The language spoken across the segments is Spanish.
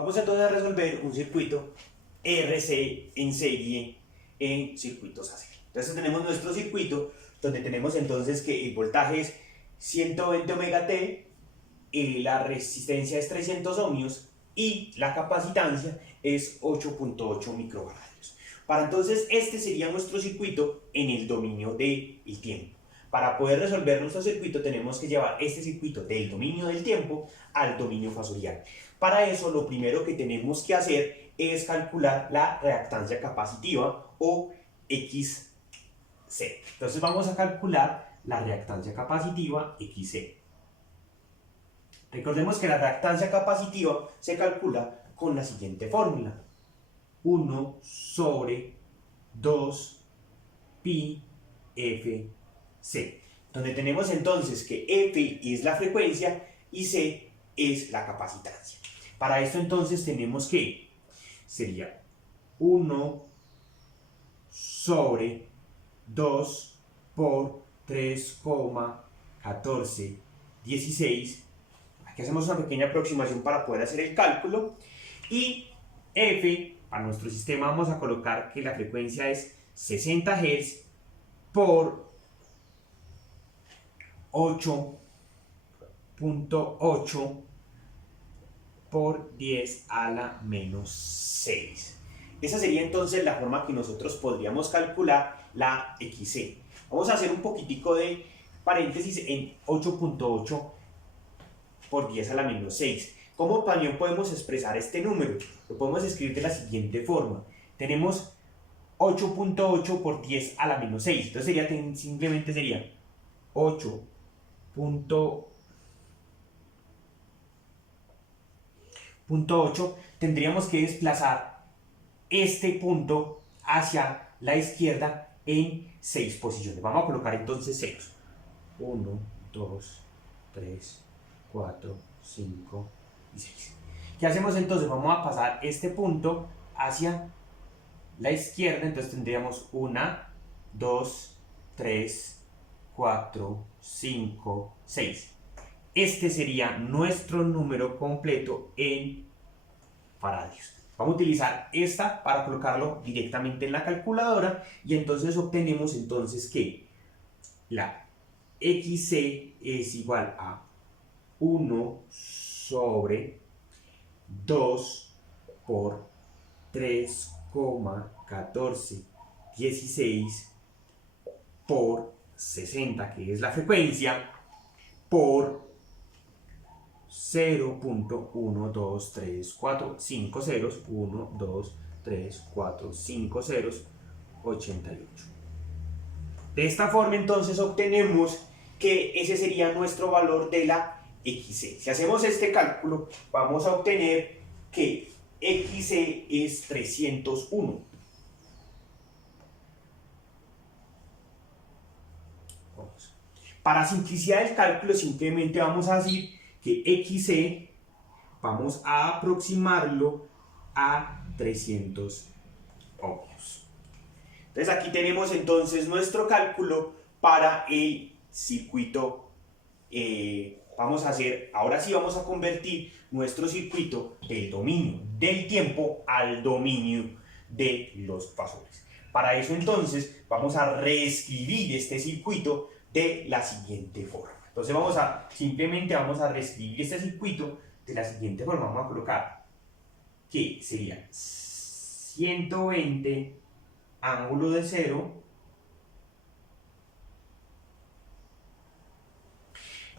Vamos entonces a resolver un circuito RC en serie en circuitos AC. Entonces tenemos nuestro circuito donde tenemos entonces que el voltaje es 120 ohmega T, la resistencia es 300 ohmios y la capacitancia es 8.8 microfaradios. Para entonces este sería nuestro circuito en el dominio del tiempo. Para poder resolver nuestro circuito tenemos que llevar este circuito del dominio del tiempo al dominio fasorial. Para eso lo primero que tenemos que hacer es calcular la reactancia capacitiva o XC. Entonces vamos a calcular la reactancia capacitiva XC. Recordemos que la reactancia capacitiva se calcula con la siguiente fórmula: 1 sobre 2 pi f C, donde tenemos entonces que F es la frecuencia y C es la capacitancia. Para esto entonces tenemos que sería 1 sobre 2 por 3,1416. Aquí hacemos una pequeña aproximación para poder hacer el cálculo. Y F, para nuestro sistema vamos a colocar que la frecuencia es 60 Hz por 8.8 por 10 a la menos 6. Esa sería entonces la forma que nosotros podríamos calcular la XC. Vamos a hacer un poquitico de paréntesis en 8.8 por 10 a la menos 6. ¿Cómo también podemos expresar este número? Lo podemos escribir de la siguiente forma. Tenemos 8.8 por 10 a la menos 6. Entonces simplemente sería 8.8. Tendríamos que desplazar este punto hacia la izquierda en 6 posiciones. Vamos a colocar entonces ceros. 1, 2, 3, 4, 5 y 6. ¿Qué hacemos entonces? Vamos a pasar este punto hacia la izquierda. Entonces tendríamos 1, 2, 3, 4, 5, 6. Este sería nuestro número completo en faradios. Vamos a utilizar esta para colocarlo directamente en la calculadora y entonces obtenemos que la XC es igual a 1 sobre 2 por 3,1416 por 60, que es la frecuencia, por 0.12345 ceros, 1, 2, 3, 4, 5 ceros, 88. De esta forma entonces obtenemos que ese sería nuestro valor de la XC. Si hacemos este cálculo vamos a obtener que XC es 301. Para simplicidad del cálculo simplemente vamos a decir que XC vamos a aproximarlo a 300 ohmios. Entonces aquí tenemos entonces nuestro cálculo para el circuito. Ahora sí vamos a convertir nuestro circuito del dominio del tiempo al dominio de los fasores. Para eso entonces vamos a reescribir este circuito de la siguiente forma. Entonces simplemente vamos a reescribir este circuito de la siguiente forma. Vamos a colocar que sería 120 ángulo de 0.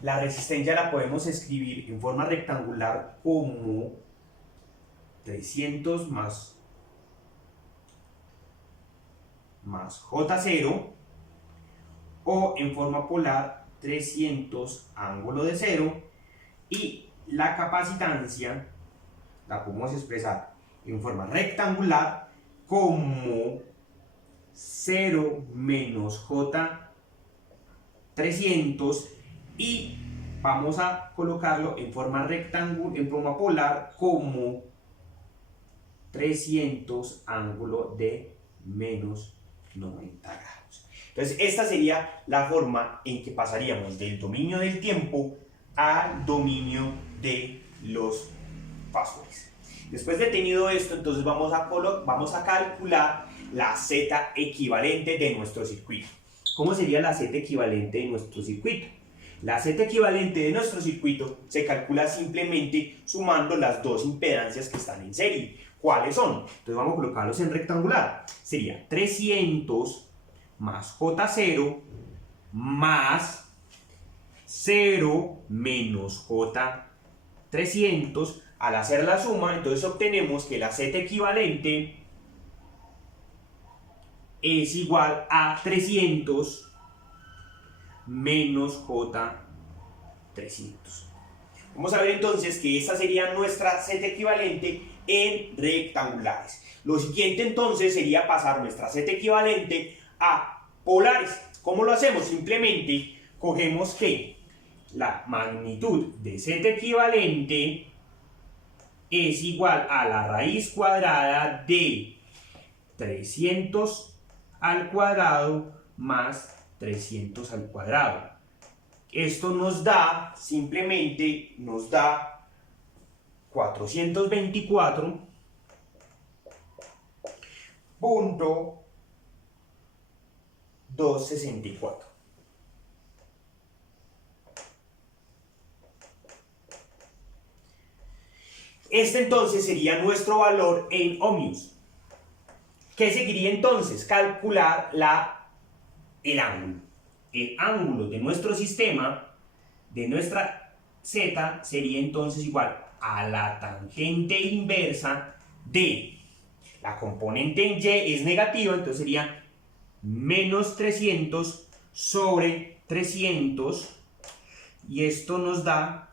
La resistencia la podemos escribir en forma rectangular como 300 más J0, o en forma polar 300 ángulo de 0, y la capacitancia la podemos expresar en forma rectangular como 0 menos J300, y vamos a colocarlo en forma polar como 300 ángulo de menos 90 grados. Entonces esta sería la forma en que pasaríamos del dominio del tiempo al dominio de los fasores. Después de tenido esto, entonces vamos a calcular la Z equivalente de nuestro circuito. ¿Cómo sería la Z equivalente de nuestro circuito? La Z equivalente de nuestro circuito se calcula simplemente sumando las dos impedancias que están en serie. ¿Cuáles son? Entonces vamos a colocarlos en rectangular. Sería 300 más J0 más 0 menos J300. Al hacer la suma, entonces obtenemos que la Z equivalente es igual a 300 menos J300. Vamos a ver entonces que esta sería nuestra Z equivalente en rectangulares. Lo siguiente entonces sería pasar nuestra Z equivalente a polares. ¿Cómo lo hacemos? Simplemente cogemos que la magnitud de Z equivalente es igual a la raíz cuadrada de 300 al cuadrado más 300 al cuadrado. Esto nos da, simplemente nos da 424.264. Este entonces sería nuestro valor en ohmios. ¿Qué seguiría entonces? Calcular el ángulo. El ángulo de nuestro sistema, de nuestra Z, sería entonces igual a la tangente inversa de la componente en Y es negativa, entonces sería menos 300 sobre 300, y esto nos da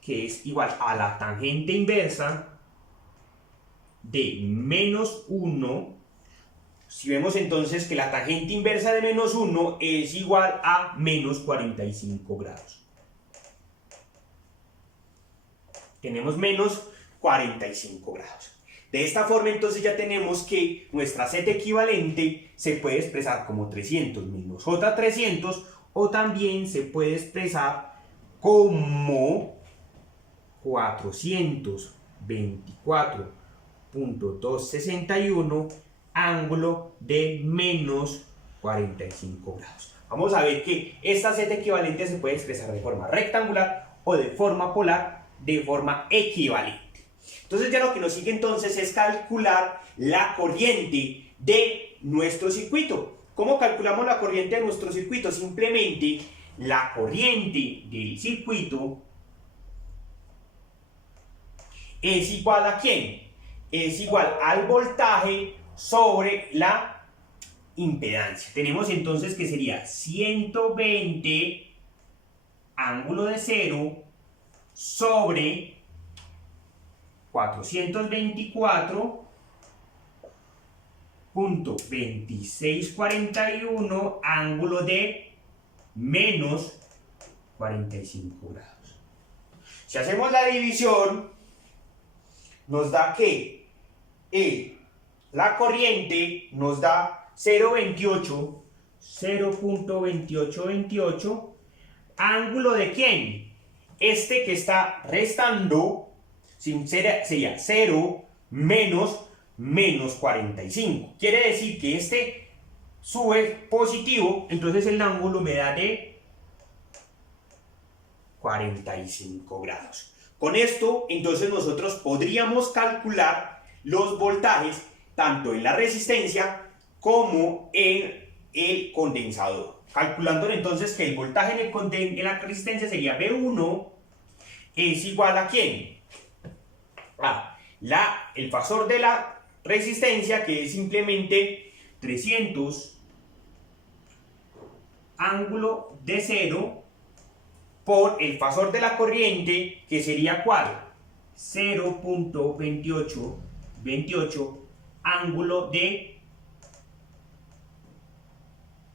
que es igual a la tangente inversa de menos 1. Si vemos entonces que la tangente inversa de menos 1 es igual a menos 45 grados. Tenemos menos 45 grados. De esta forma entonces ya tenemos que nuestra Z equivalente se puede expresar como 300 menos J300, o también se puede expresar como 424.261 ángulo de menos 45 grados. Vamos a ver que esta Z equivalente se puede expresar de forma rectangular o de forma polar, de forma equivalente. Entonces ya lo que nos sigue entonces es calcular la corriente de nuestro circuito. ¿Cómo calculamos la corriente de nuestro circuito? Simplemente la corriente del circuito es igual ¿a quién? Es igual al voltaje sobre la impedancia. Tenemos entonces que sería 120 ángulo de 0 sobre 424.2641 ángulo de menos 45 grados. Si hacemos la división, nos da que la corriente nos da 0.28, ángulo de ¿quién? Este que está restando sería 0 menos 45. Quiere decir que este sube positivo, entonces el ángulo me da de 45 grados. Con esto, entonces nosotros podríamos calcular los voltajes tanto en la resistencia como en el condensador. Calculándolo entonces que el voltaje en la resistencia sería V1 es igual ¿a quién? A el fasor de la resistencia, que es simplemente 300 ángulo de 0 por el fasor de la corriente, que sería ¿cuál? 0.28 ángulo de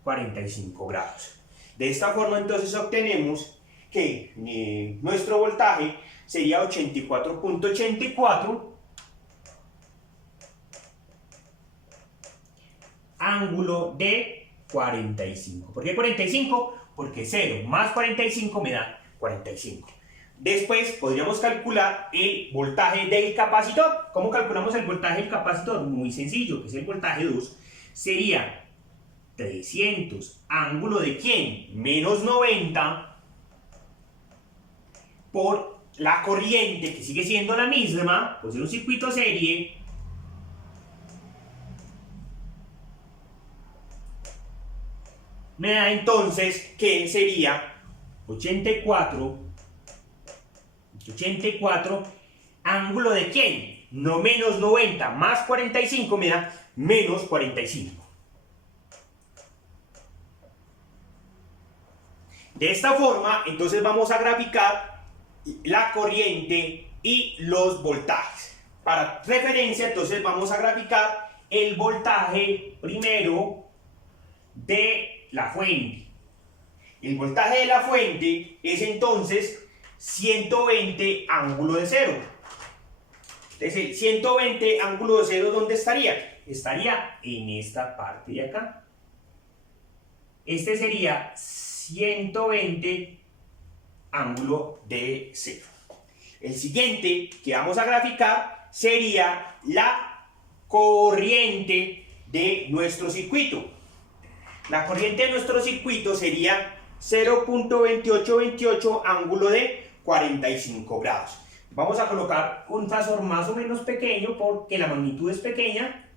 45 grados. De esta forma entonces obtenemos que nuestro voltaje sería 84.84 ángulo de 45. ¿Por qué 45? Porque 0 más 45 me da 45. Después podríamos calcular el voltaje del capacitor. ¿Cómo calculamos el voltaje del capacitor? Muy sencillo, que es el voltaje 2. Sería 300, ángulo de ¿quién? Menos 90 por la corriente, que sigue siendo la misma, pues en un circuito serie, me da entonces que sería 84, ángulo de ¿quién? No menos 90 más 45 me da menos 45. De esta forma, entonces vamos a graficar la corriente y los voltajes. Para referencia, entonces vamos a graficar el voltaje primero de la fuente. El voltaje de la fuente es entonces 120 ángulo de cero. Entonces, 120 ángulo de cero, ¿dónde estaría? Estaría en esta parte de acá. Este sería 120 ángulo de cero. El siguiente que vamos a graficar sería la corriente de nuestro circuito. La corriente de nuestro circuito sería 0.2828 ángulo de 45 grados. Vamos a colocar un trazador más o menos pequeño porque la magnitud es pequeña.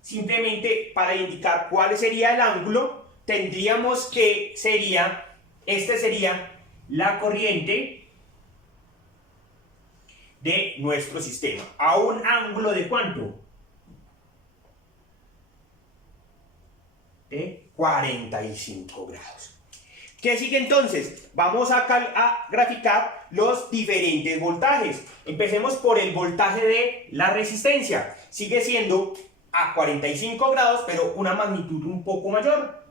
Simplemente para indicar cuál sería el ángulo, tendríamos que este sería la corriente de nuestro sistema. ¿A un ángulo de cuánto? De 45 grados. ¿Qué sigue entonces? Vamos a graficar los diferentes voltajes. Empecemos por el voltaje de la resistencia. Sigue siendo a 45 grados, pero una magnitud un poco mayor.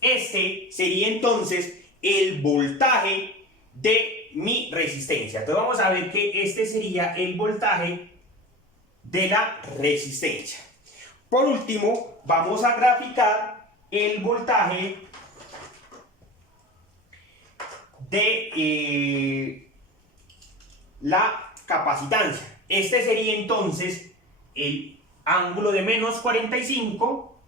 Este sería entonces el voltaje de mi resistencia. Entonces vamos a ver que este sería el voltaje de la resistencia. Por último, vamos a graficar el voltaje de la capacitancia. Este sería entonces el ángulo de menos 45.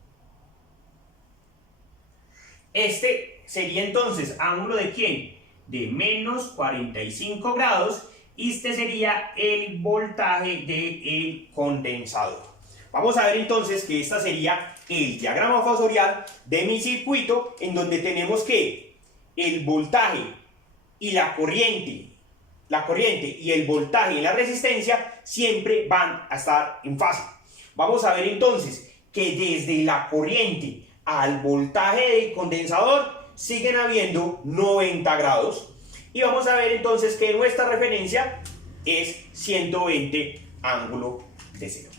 Este sería entonces ángulo de ¿quién? De menos 45 grados. Y este sería el voltaje del condensador. Vamos a ver entonces que esta sería el diagrama fasorial de mi circuito, en donde tenemos que el voltaje y la corriente y el voltaje y la resistencia siempre van a estar en fase. Vamos a ver entonces que desde la corriente al voltaje del condensador siguen habiendo 90 grados. Y vamos a ver entonces que nuestra referencia es 120 ángulo de cero.